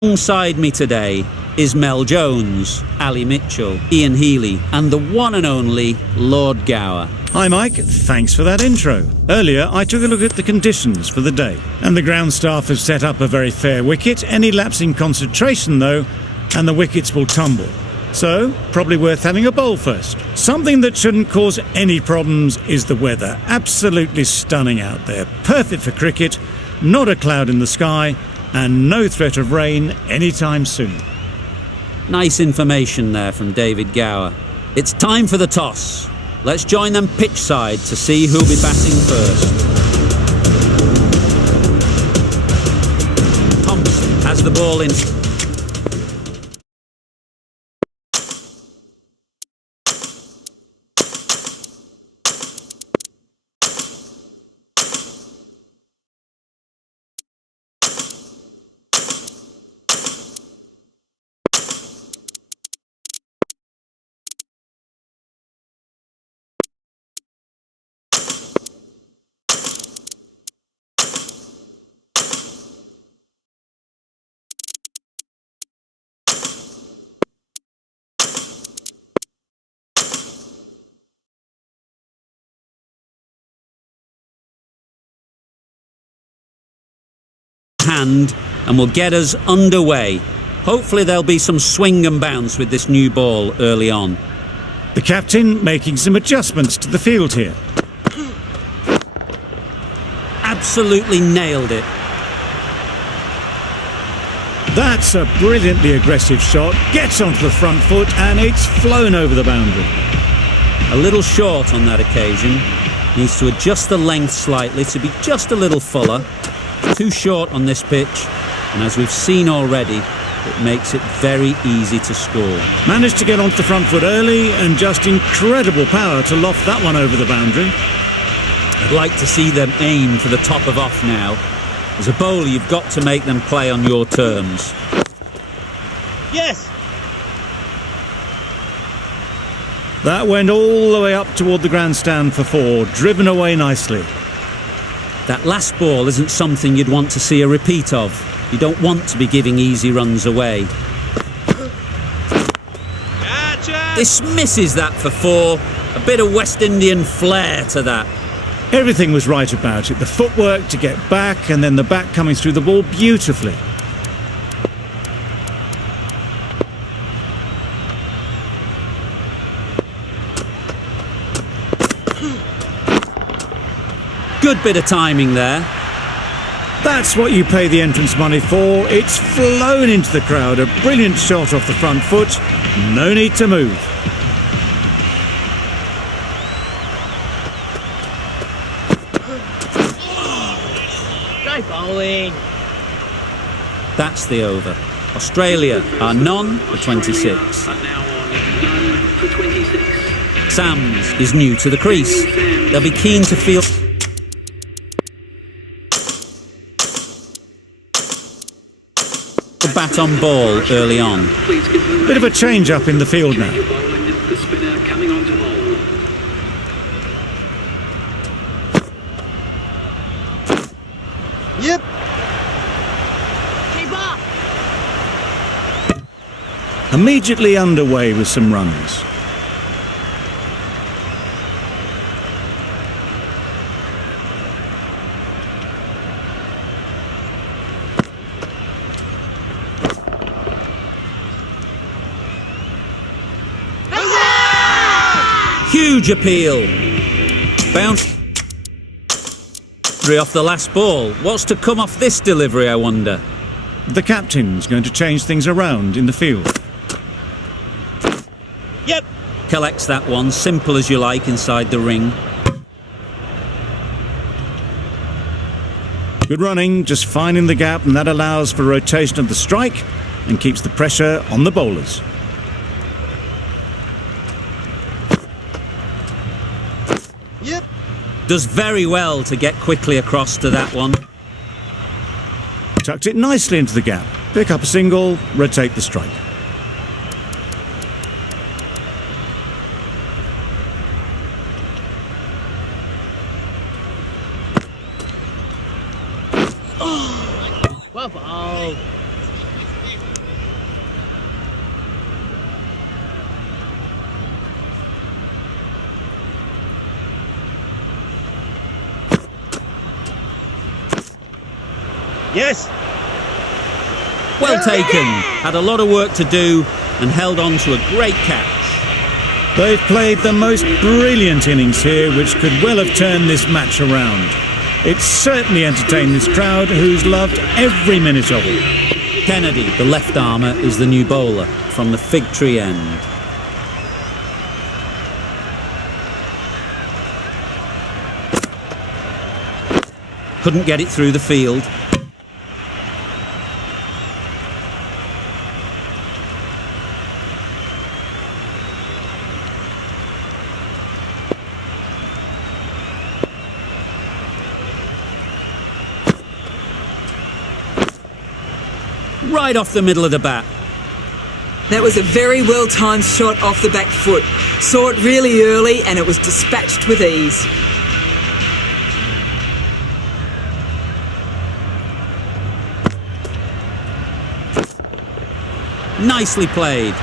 Alongside me today is Mel Jones, Ali Mitchell, Ian Healy, and the one and only Lord Gower. Hi Mike, thanks for that intro. Earlier I took a look at the conditions for the day, and the ground staff have set up a very fair wicket. Any lapse in concentration though, and the wickets will tumble. So, probably worth having a bowl first. Something that shouldn't cause any problems is the weather. Absolutely stunning out there. Perfect for cricket, not a cloud in the sky, and no threat of rain anytime soon. Nice information there from David Gower. It's time for the toss. Let's join them pitch side to see who'll be batting first. Thompson has the ball in. Hand and will get us underway. Hopefully there'll be some swing and bounce with this new ball early on. The captain making some adjustments to the field here. Absolutely nailed it. That's a brilliantly aggressive shot. Gets onto the front foot and it's flown over the boundary. A little short on that occasion. Needs to adjust the length slightly to be just a little fuller. Too short on this pitch, and as we've seen already, it makes it very easy to score. Managed to get onto the front foot early and just incredible power to loft that one over the boundary. I'd like to see them aim for the top of off now. As a bowler, you've got to make them play on your terms. Yes! That went all the way up toward the grandstand for four, driven away nicely. That last ball isn't something you'd want to see a repeat of. You don't want to be giving easy runs away. Gotcha. This misses that for four. A bit of West Indian flair to that. Everything was right about it. The footwork to get back and then the bat coming through the ball beautifully. Good bit of timing there. That's what you pay the entrance money for. It's flown into the crowd. A brilliant shot off the front foot. No need to move. Try bowling. That's the over. Australia are none for 26. Sams is new to the crease. They'll be keen to feel... the bat on ball early on. Bit of a change up in the field now. Yep. Keep up. Immediately underway with some runs. Huge appeal. Bounce off the last ball. What's to come off this delivery, I wonder? The captain's going to change things around in the field. Yep. Collects that one, simple as you like, inside the ring. Good running, just finding the gap, and that allows for rotation of the strike and keeps the pressure on the bowlers. Yep. Does very well to get quickly across to that one. Tucked it nicely into the gap. Pick up a single, rotate the strike. Well bowled. Yes. Well taken. Had a lot of work to do and held on to a great catch. They've played the most brilliant innings here, which could well have turned this match around. It's certainly entertained this crowd, who's loved every minute of it. Kennedy, the left armour, is the new bowler from the Fig Tree end. Couldn't get it through the field. Right off the middle of the bat. That was a very well-timed shot off the back foot. Saw it really early and it was dispatched with ease. Nicely played.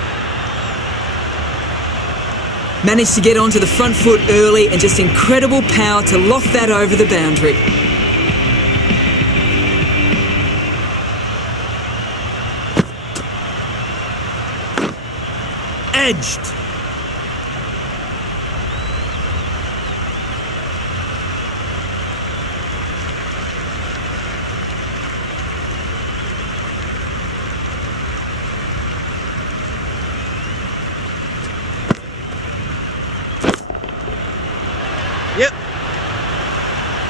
Managed to get onto the front foot early and just incredible power to loft that over the boundary. Edged. Yep.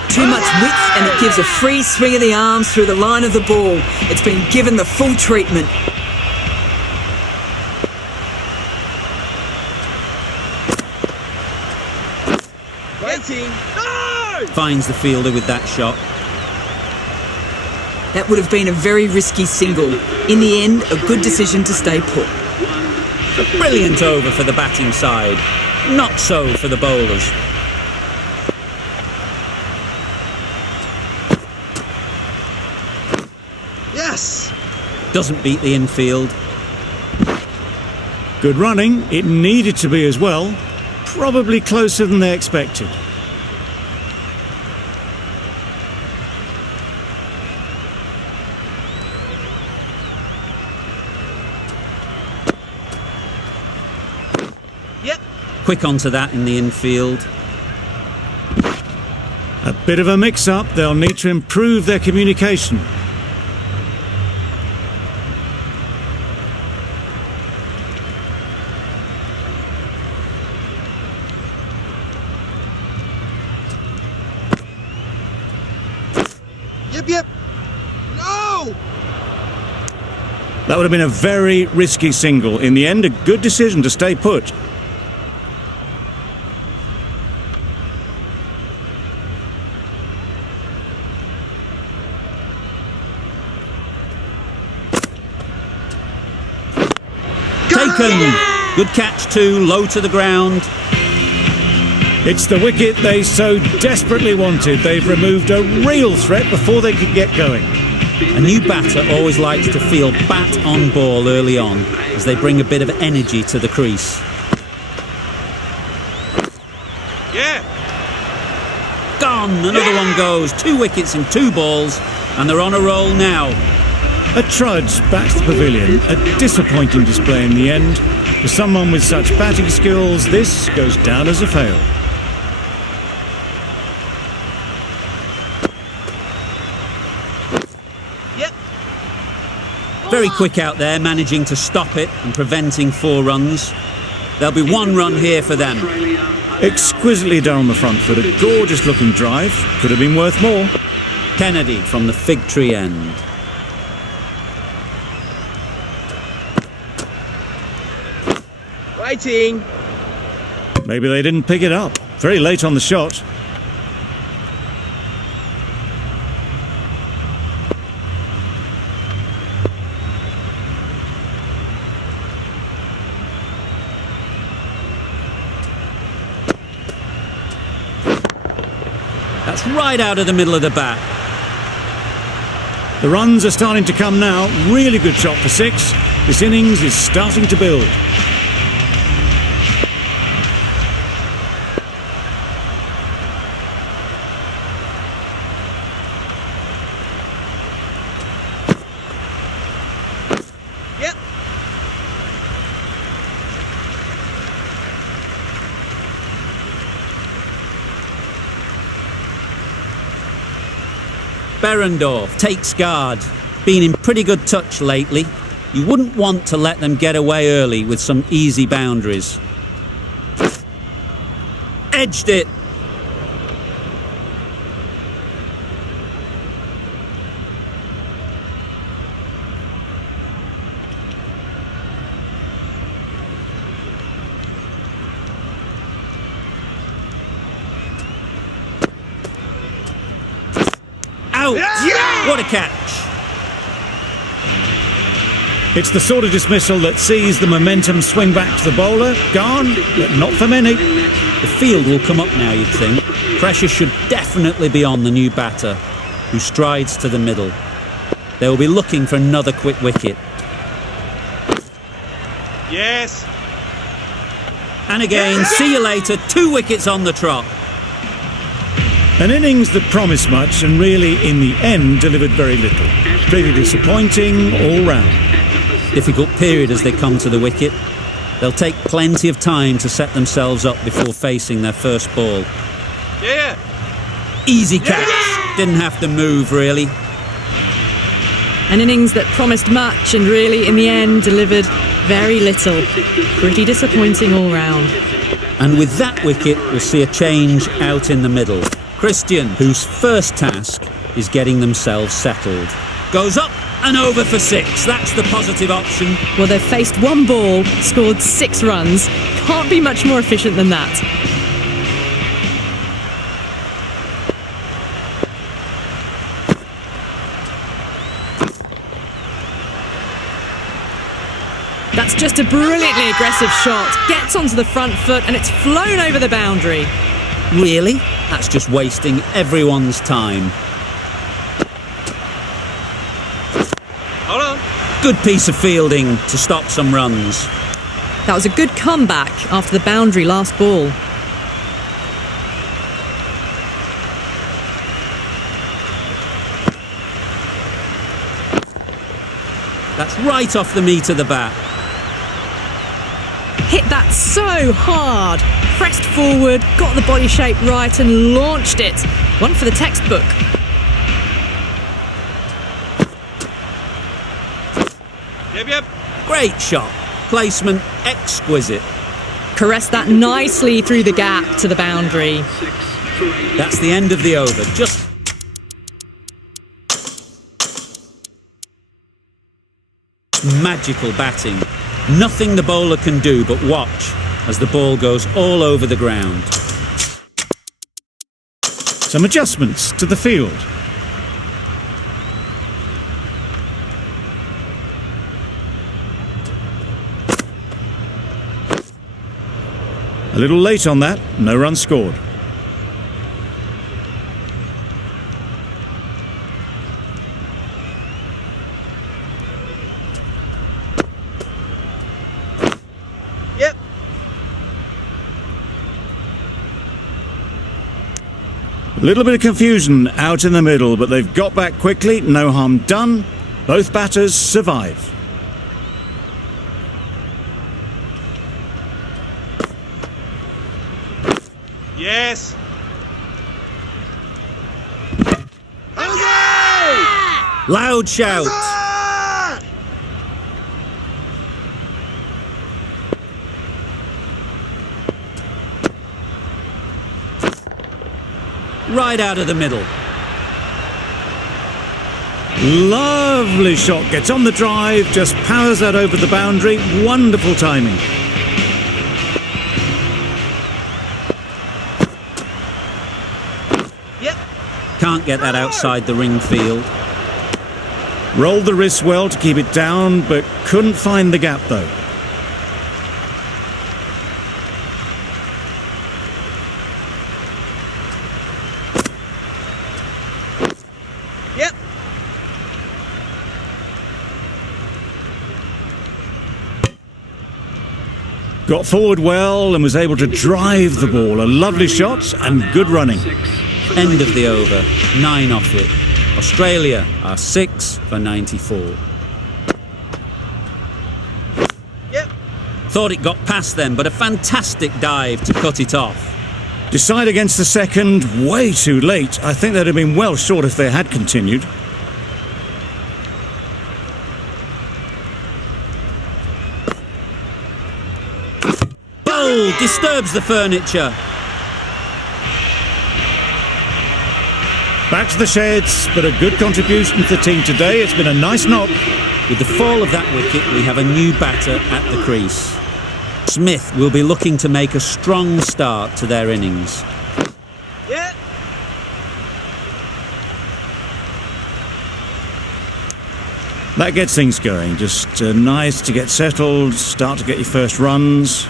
Too much width and it gives a free swing of the arms through the line of the ball. It's been given the full treatment. Waiting. No! Finds the fielder with that shot. That would have been a very risky single. In the end, a good decision to stay put. A brilliant over for the batting side. Not so for the bowlers. Yes. Doesn't beat the infield. Good running. It needed to be as well. Probably closer than they expected. Yep. Quick onto that in the infield. A bit of a mix-up. They'll need to improve their communication. Yep. No! That would have been a very risky single. In the end, a good decision to stay put. Taken. Good catch too, low to the ground. It's the wicket they so desperately wanted. They've removed a real threat before they could get going. A new batter always likes to feel bat on ball early on as they bring a bit of energy to the crease. Yeah. Gone. Another one goes. 2 wickets in 2 balls and they're on a roll now. A trudge back to the pavilion. A disappointing display in the end. For someone with such batting skills, this goes down as a fail. Yep. Very quick out there, managing to stop it and preventing 4 runs. There'll be 1 run here for them. Exquisitely done on the front foot. A gorgeous looking drive. Could have been worth more. Kennedy from the Fig Tree end. Waiting. Maybe they didn't pick it up. Very late on the shot. That's right out of the middle of the bat. The runs are starting to come now. Really good shot for 6. This innings is starting to build. Berendorf takes guard. Been in pretty good touch lately. You wouldn't want to let them get away early with some easy boundaries. Edged it. Out! Yeah! What a catch! It's the sort of dismissal that sees the momentum swing back to the bowler. Gone, but not for many. The field will come up now, you'd think. Pressure should definitely be on the new batter, who strides to the middle. They will be looking for another quick wicket. Yes. And again, see you later, 2 wickets on the trot. An innings that promised much and really, in the end, delivered very little. Pretty disappointing all round. Difficult period as they come to the wicket. They'll take plenty of time to set themselves up before facing their first ball. Yeah. Easy catch. Didn't have to move, really. An innings that promised much and really, in the end, delivered very little. Pretty disappointing all round. And with that wicket, we'll see a change out in the middle. Christian, whose first task is getting themselves settled. Goes up and over for 6. That's the positive option. Well, they've faced 1 ball, scored 6 runs. Can't be much more efficient than that. That's just a brilliantly aggressive shot. Gets onto the front foot and it's flown over the boundary. Really? That's just wasting everyone's time. Hold on. Good piece of fielding to stop some runs. That was a good comeback after the boundary last ball. That's right off the meat of the bat. Hit that so hard. Pressed forward, got the body shape right and launched it. One for the textbook. Yep. Great shot. Placement exquisite. Caressed that nicely through the gap to the boundary. That's the end of the over. Just magical batting. Nothing the bowler can do but watch as the ball goes all over the ground. Some adjustments to the field. A little late on that, no run scored. Yep. A little bit of confusion out in the middle, but they've got back quickly, no harm done. Both batters survive. Yes. Loud shout. Right out of the middle. Lovely shot, gets on the drive, just powers that over the boundary. Wonderful timing. Yep. Can't get that outside the ring field. Rolled the wrist well to keep it down, but couldn't find the gap though. Yep. Got forward well and was able to drive the ball. A lovely shot and good running. End of the over. 9 off it. Australia are 6 for 94. Yep. Thought it got past them, but a fantastic dive to cut it off. Decide against the second, way too late. I think they'd have been well short if they had continued. Bowl disturbs the furniture. Back to the sheds, but a good contribution to the team today. It's been a nice knock. With the fall of that wicket, we have a new batter at the crease. Smith will be looking to make a strong start to their innings. Yeah. That gets things going. Just nice to get settled, start to get your first runs.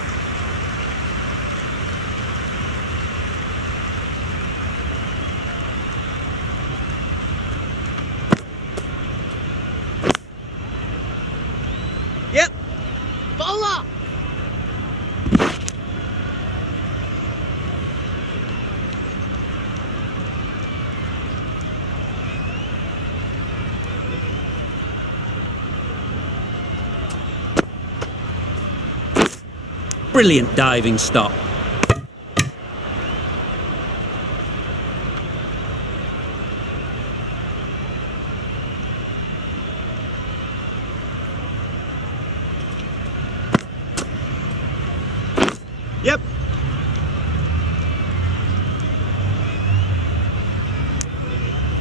Yep. Bowler. Brilliant diving stop. Yep.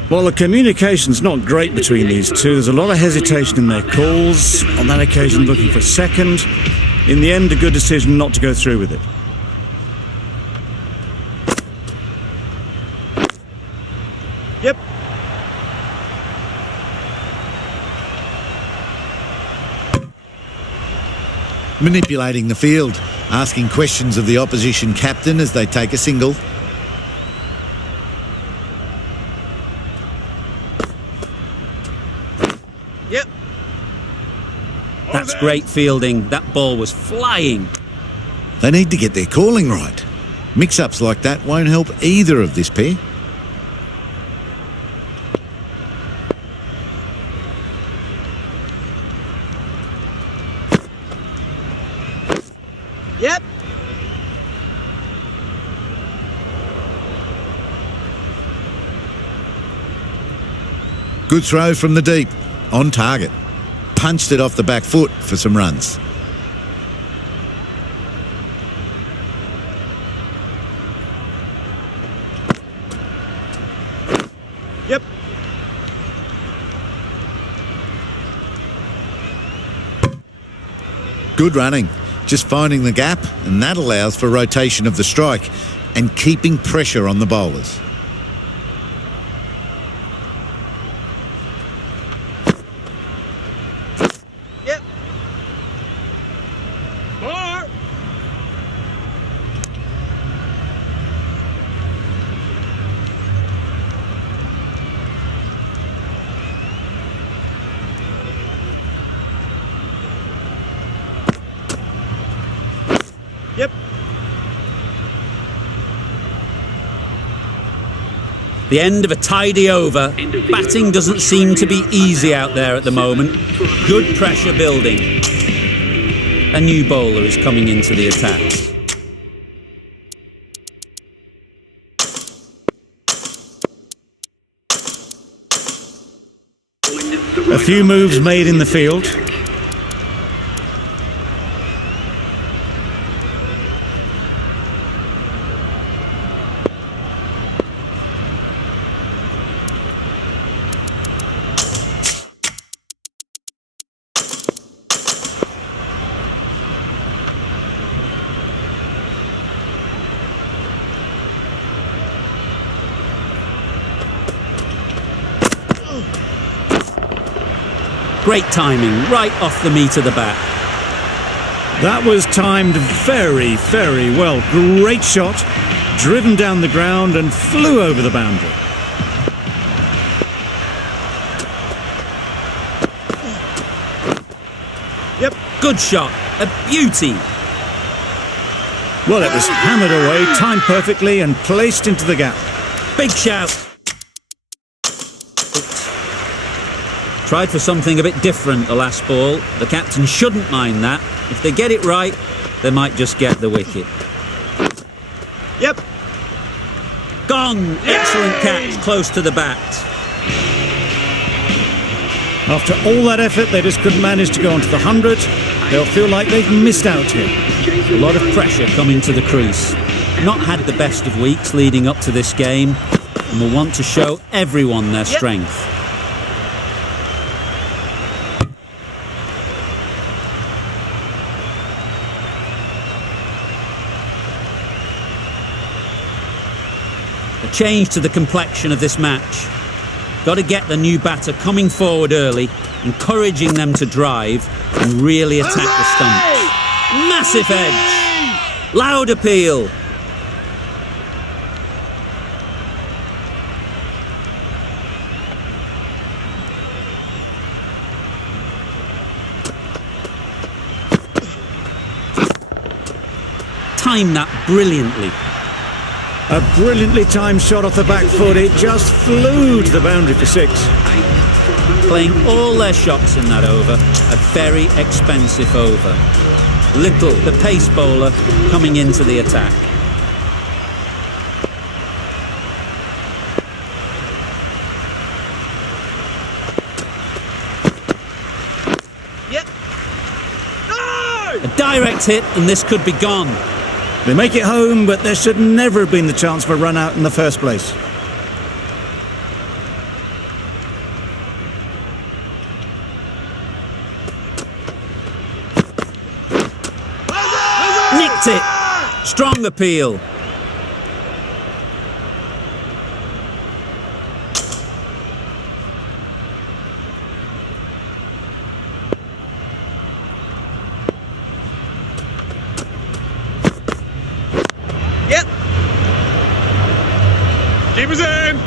Well, the communication's not great between these two. There's a lot of hesitation in their calls. On that occasion, looking for a second. In the end, a good decision not to go through with it. Yep. Manipulating the field, asking questions of the opposition captain as they take a single. Yep. That's great fielding. That ball was flying. They need to get their calling right. Mix-ups like that won't help either of this pair. Yep. Good throw from the deep, on target. Punched it off the back foot for some runs. Yep. Good running, just finding the gap, and that allows for rotation of the strike and keeping pressure on the bowlers. Yep. Bar. Yep. The end of a tidy over. Batting doesn't seem to be easy out there at the moment. Good pressure building. A new bowler is coming into the attack. A few moves made in the field. Great timing, right off the meat of the bat. That was timed very, very well. Great shot, driven down the ground and flew over the boundary. Yep. Good shot, a beauty. Well, it was hammered away, timed perfectly and placed into the gap. Big shout. Tried for something a bit different the last ball. The captain shouldn't mind that. If they get it right, they might just get the wicket. Yep. Gone! Excellent catch, close to the bat. After all that effort, they just couldn't manage to go onto the 100. They'll feel like they've missed out here. A lot of pressure coming to the crease. Not had the best of weeks leading up to this game, and will want to show everyone their strength. A change to the complexion of this match. Got to get the new batter coming forward early, encouraging them to drive and really attack the stumps. Massive edge! Loud appeal! Timed that brilliantly. A brilliantly timed shot off the back foot. It just flew to the boundary for 6. Playing all their shots in that over, a very expensive over. Little, the pace bowler, coming into the attack. Yep. No! A direct hit and this could be gone. They make it home, but there should never have been the chance for a run out in the first place. Nicked it. Strong appeal. Yep. Keep us in.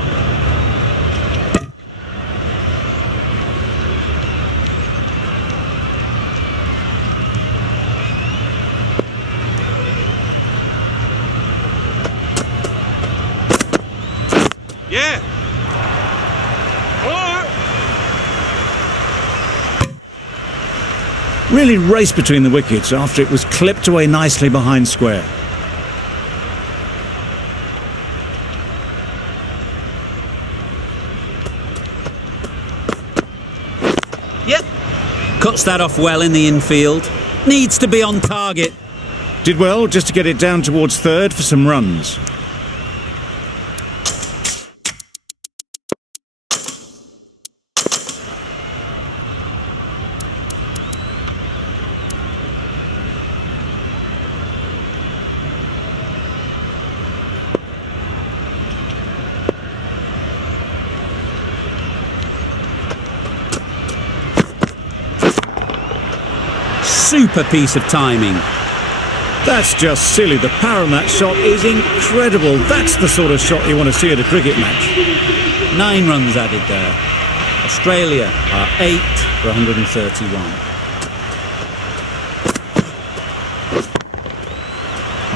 Yeah. Really raced between the wickets after it was clipped away nicely behind square. Yep. Cuts that off well in the infield. Needs to be on target. Did well just to get it down towards third for some runs. Super piece of timing. That's just silly. The power on that shot is incredible. That's the sort of shot you want to see at a cricket match. 9 runs added there. Australia are 8 for 131.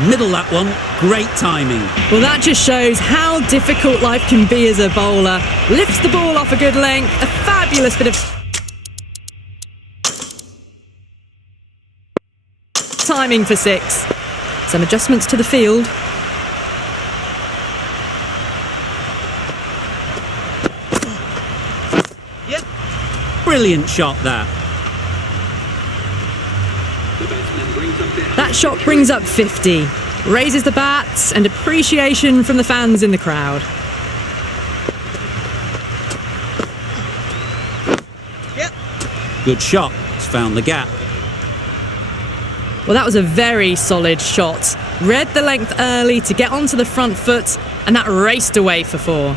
Middle that one. Great timing. Well, that just shows how difficult life can be as a bowler. Lifts the ball off a good length. A fabulous bit of timing for 6. Some adjustments to the field. Yep. Brilliant shot that. That shot brings up 50. Raises the bats and appreciation from the fans in the crowd. Yep. Good shot. It's found the gap. Well, that was a very solid shot. Read the length early to get onto the front foot, and that raced away for 4.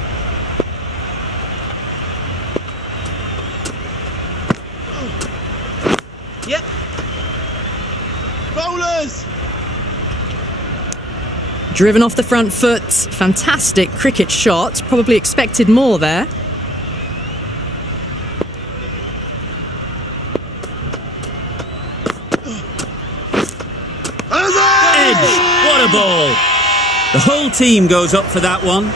Yep. Bowlers. Driven off the front foot. Fantastic cricket shot. Probably expected more there. What a ball! The whole team goes up for that one.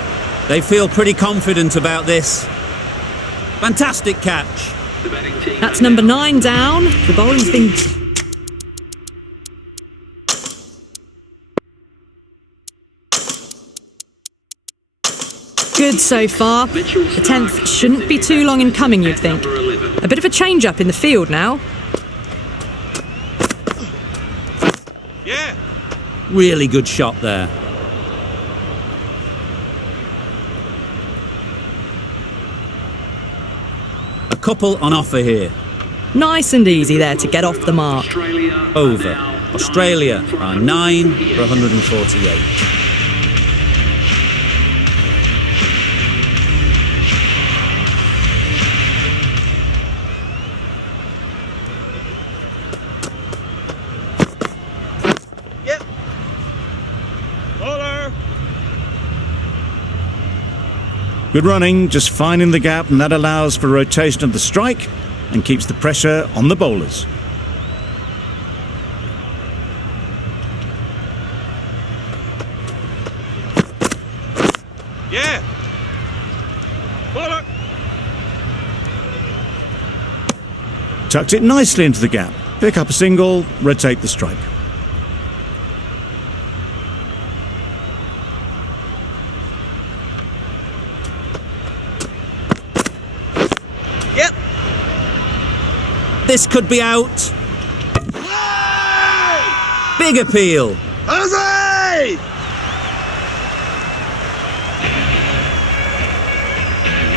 They feel pretty confident about this. Fantastic catch. That's number 9 down. The bowling's been... good so far. The 10th shouldn't be too long in coming, you'd think. A bit of a change-up in the field now. Yeah. Really good shot there. A couple on offer here. Nice and easy there to get off the mark. Over. Australia are 9 for 148. Yep. Bowler. Good running, just finding the gap, and that allows for rotation of the strike and keeps the pressure on the bowlers. Yeah. Bowler. Tucked it nicely into the gap. Pick up a single, rotate the strike. Yep. This could be out. Big appeal. Jose!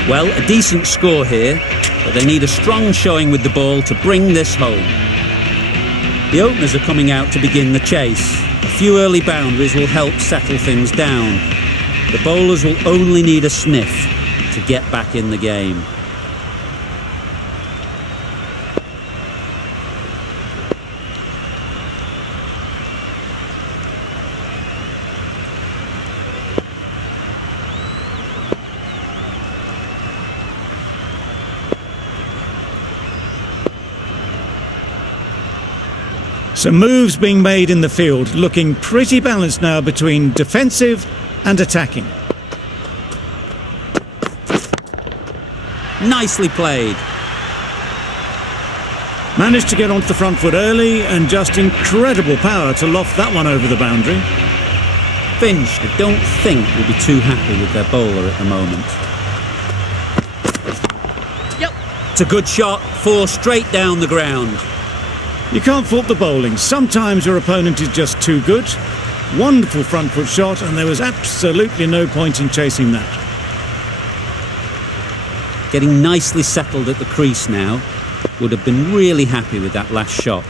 Well, a decent score here, but they need a strong showing with the ball to bring this home. The openers are coming out to begin the chase. A few early boundaries will help settle things down. The bowlers will only need a sniff to get back in the game. Some moves being made in the field, looking pretty balanced now between defensive and attacking. Nicely played. Managed to get onto the front foot early and just incredible power to loft that one over the boundary. Finch, I don't think, will be too happy with their bowler at the moment. Yep. It's a good shot, 4 straight down the ground. You can't fault the bowling. Sometimes your opponent is just too good. Wonderful front foot shot, and there was absolutely no point in chasing that. Getting nicely settled at the crease now. Would have been really happy with that last shot.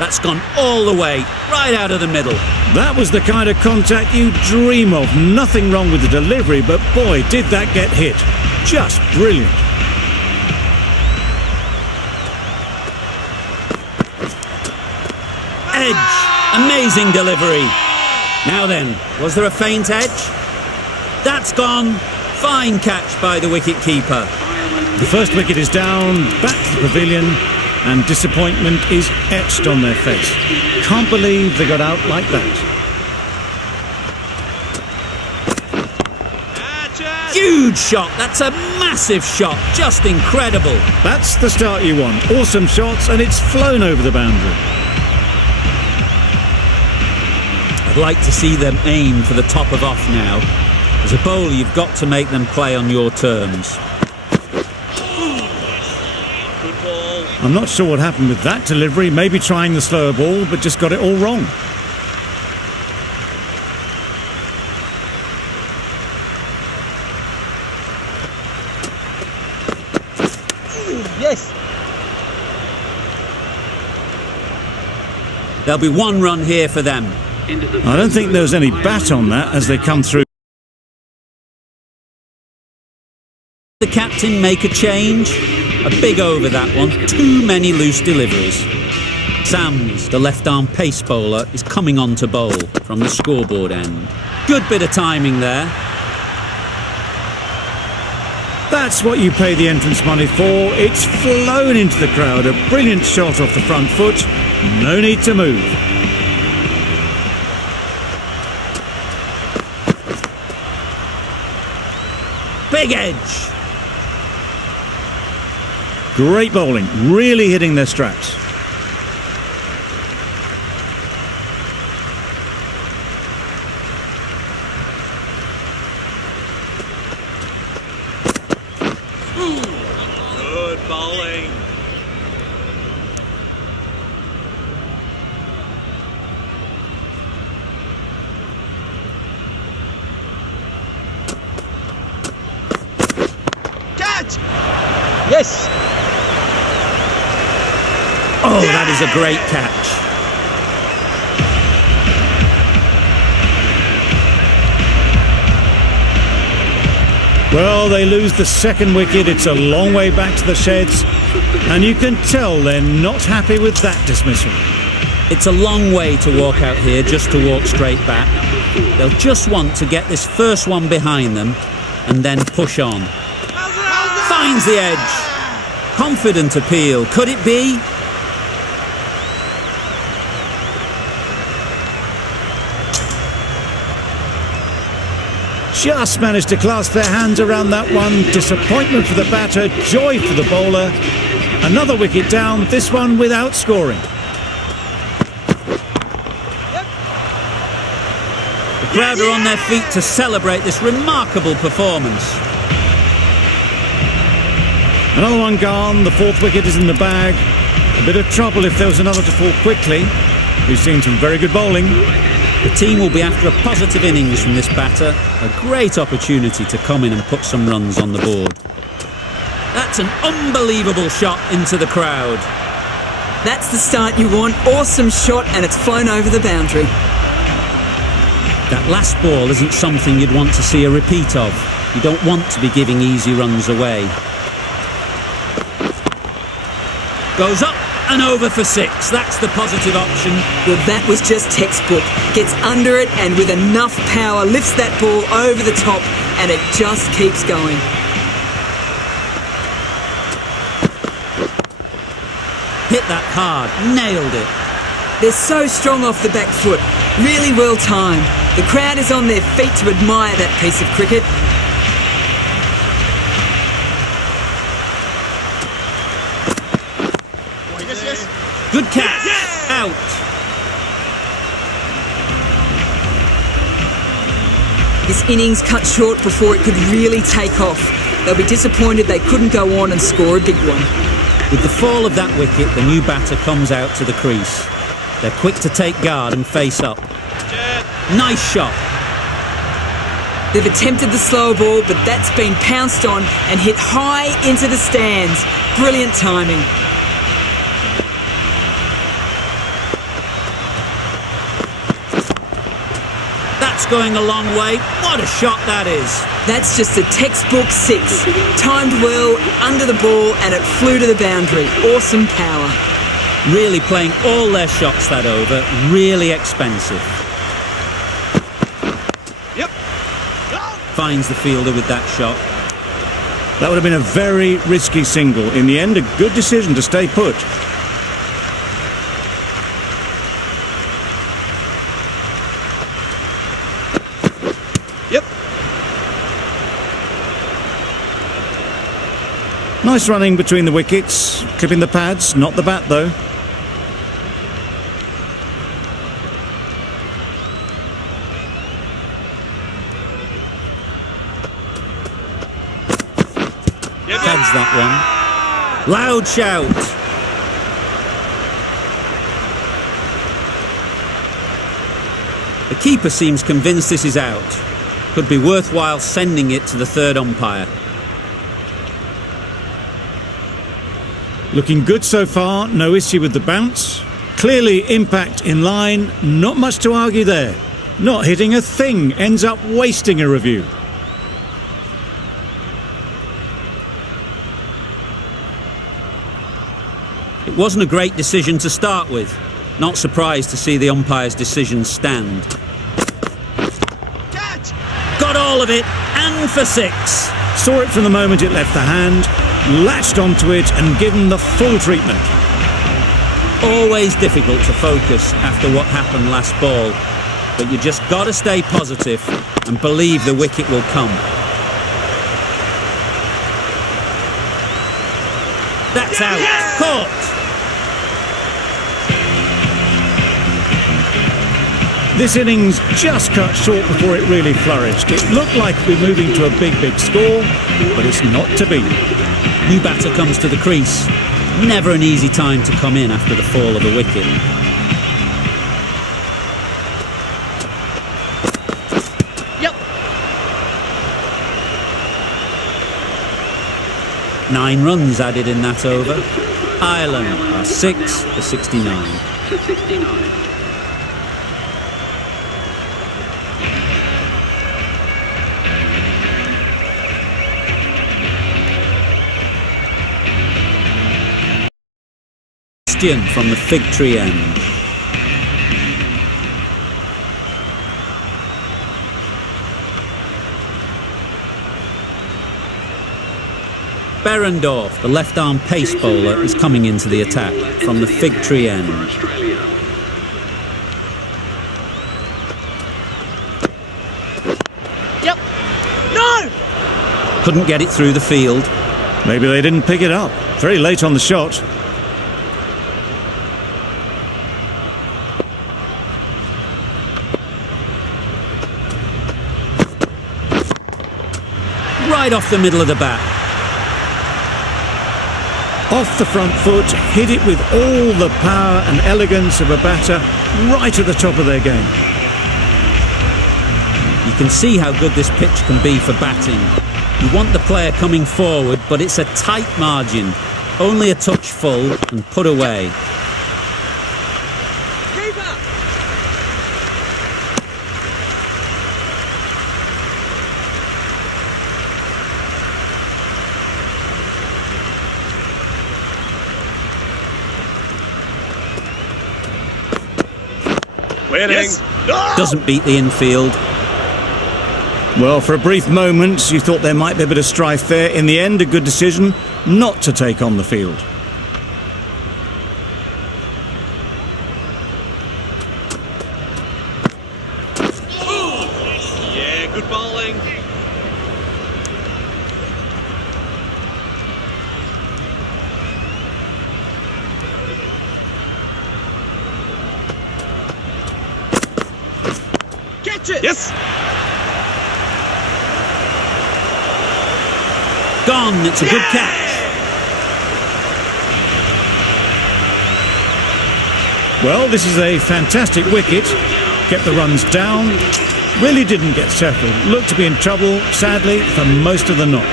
That's gone all the way, right out of the middle. That was the kind of contact you dream of. Nothing wrong with the delivery, but boy, did that get hit. Just brilliant. Edge. Amazing delivery. Now then, was there a feint edge? That's gone. Fine catch by the wicket-keeper. The first wicket is down, back to the pavilion, and disappointment is etched on their face. Can't believe they got out like that. Huge shot. That's a massive shot. Just incredible. That's the start you want. Awesome shots, and it's flown over the boundary. I'd like to see them aim for the top of off now. As a bowler, you've got to make them play on your terms. Good ball. I'm not sure what happened with that delivery. Maybe trying the slower ball, but just got it all wrong. Yes. There'll be 1 run here for them. I don't think there was any bat on that as they come through. The captain make a change? A big over that one. Too many loose deliveries. Sams, the left-arm pace bowler, is coming on to bowl from the scoreboard end. Good bit of timing there. That's what you pay the entrance money for. It's flown into the crowd. A brilliant shot off the front foot. No need to move. Big edge. Great bowling. Really hitting their straps. Good bowling. Catch! Yes! Oh, that is a great catch. Well, they lose the second wicket. It's a long way back to the sheds, and you can tell they're not happy with that dismissal. It's a long way to walk out here just to walk straight back. They'll just want to get this first one behind them and then push on. Finds the edge. Confident appeal. Could it be? Just managed to clasp their hands around that one. Disappointment for the batter, joy for the bowler. Another wicket down, this one without scoring. The crowd are on their feet to celebrate this remarkable performance. Another one gone, the fourth wicket is in the bag. A bit of trouble if there was another to fall quickly. We've seen some very good bowling. The team will be after a positive innings from this batter. A great opportunity to come in and put some runs on the board. That's an unbelievable shot into the crowd. That's the start you want. Awesome shot, and it's flown over the boundary. That last ball isn't something you'd want to see a repeat of. You don't want to be giving easy runs away. Goes up and over for 6. That's the positive option. Well, that was just textbook. Gets under it and with enough power lifts that ball over the top, and it just keeps going. Hit that hard. Nailed it. They're so strong off the back foot. Really well timed. The crowd is on their feet to admire that piece of cricket. Good catch. Out. This innings cut short before it could really take off. They'll be disappointed they couldn't go on and score a big one. With the fall of that wicket, the new batter comes out to the crease. They're quick to take guard and face up. Nice shot. They've attempted the slow ball, but that's been pounced on and hit high into the stands. Brilliant timing. That's going a long way. What a shot that is. That's just a textbook 6. Timed well, under the ball, and it flew to the boundary. Awesome power. Really playing all their shots that over. Really expensive. Yep. Finds the fielder with that shot. That would have been a very risky single. In the end, a good decision to stay put. Yep. Nice running between the wickets, clipping the pads, not the bat though. Heads that one. Loud shout. The keeper seems convinced this is out. Could be worthwhile sending it to the third umpire. Looking good so far, no issue with the bounce. Clearly impact in line, not much to argue there. Not hitting a thing, ends up wasting a review. It wasn't a great decision to start with. Not surprised to see the umpire's decision stand. Catch! Got all of it, and for 6. Saw it from the moment it left the hand, latched onto it and given the full treatment. Always difficult to focus after what happened last ball, but you just got to stay positive and believe the wicket will come. That's out. Caught. This innings just cut short before it really flourished. It looked like we're moving to a big score, but it's not to be. New batter comes to the crease. Never an easy time to come in after the fall of a wicket. Yep. 9 runs added in that over. Ireland are 6 for 69. From the fig tree end. Berendorf, the left-arm pace bowler, is coming into the attack from the fig tree end. Yep. No! Couldn't get it through the field. Maybe they didn't pick it up. Very late on the shot. Right off the middle of the bat. Off the front foot, hit it with all the power and elegance of a batter, right at the top of their game. You can see how good this pitch can be for batting. You want the player coming forward, but it's a tight margin. Only a touch full and put away. Yes. No! Doesn't beat the infield. Well, for a brief moment, you thought there might be a bit of strife there. In the end, a good decision not to take on the field. Yeah, good bowling. Catch it! Yes! Gone, it's a good catch. Well, this is a fantastic wicket. Kept the runs down. Really didn't get settled. Looked to be in trouble, sadly, for most of the knock.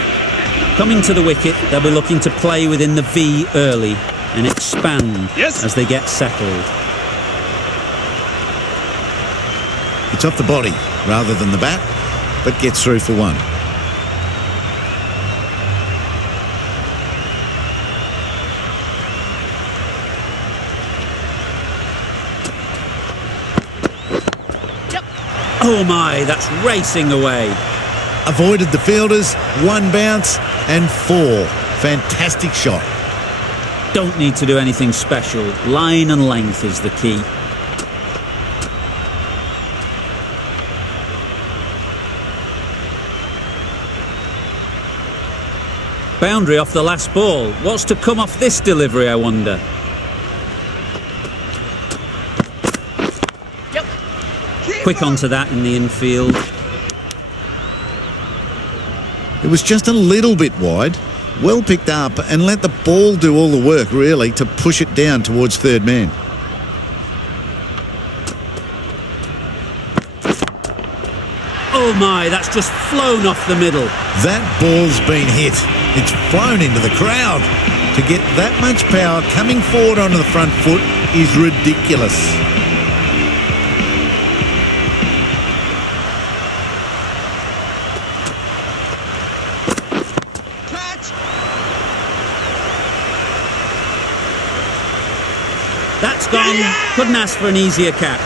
Coming to the wicket, they'll be looking to play within the V early and expand as they get settled. It's off the body rather than the bat, but gets through for one. Oh my, that's racing away. Avoided the fielders, 1 bounce and 4. Fantastic shot. Don't need to do anything special. Line and length is the key. Boundary off the last ball. What's to come off this delivery, I wonder? Yep. Quick onto that in the infield. It was just a little bit wide. Well picked up and let the ball do all the work, really, to push it down towards third man. Oh my, that's just flown off the middle. That ball's been hit. It's flown into the crowd. To get that much power coming forward onto the front foot is ridiculous. Catch! That's gone. Couldn't ask for an easier catch.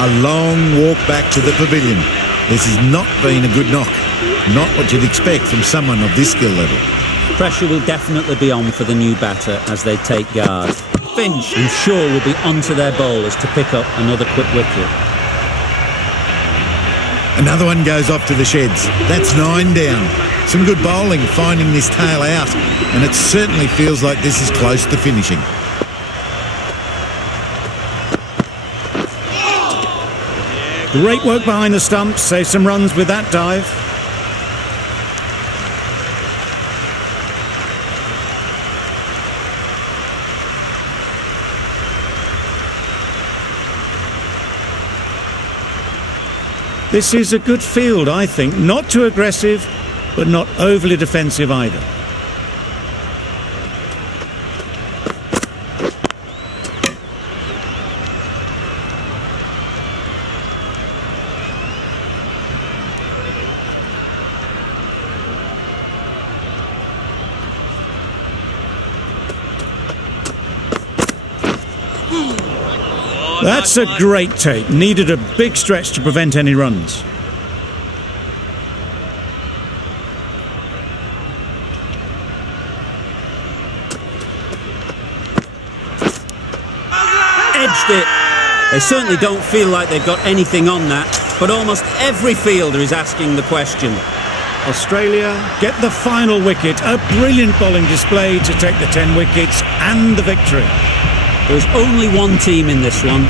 A long walk back to the pavilion. This has not been a good knock. Not what you'd expect from someone of this skill level. Pressure will definitely be on for the new batter as they take guard. Finch and Shaw will be onto their bowlers to pick up another quick wicket. Another one goes off to the sheds. That's 9 down. Some good bowling finding this tail out, and it certainly feels like this is close to finishing. Great work behind the stumps, save some runs with that dive. This is a good field, I think. Not too aggressive, but not overly defensive either. That's a great take. Needed a big stretch to prevent any runs. Edged it. They certainly don't feel like they've got anything on that, but almost every fielder is asking the question. Australia get the final wicket. A brilliant bowling display to take the 10 wickets and the victory. There's only one team in this one.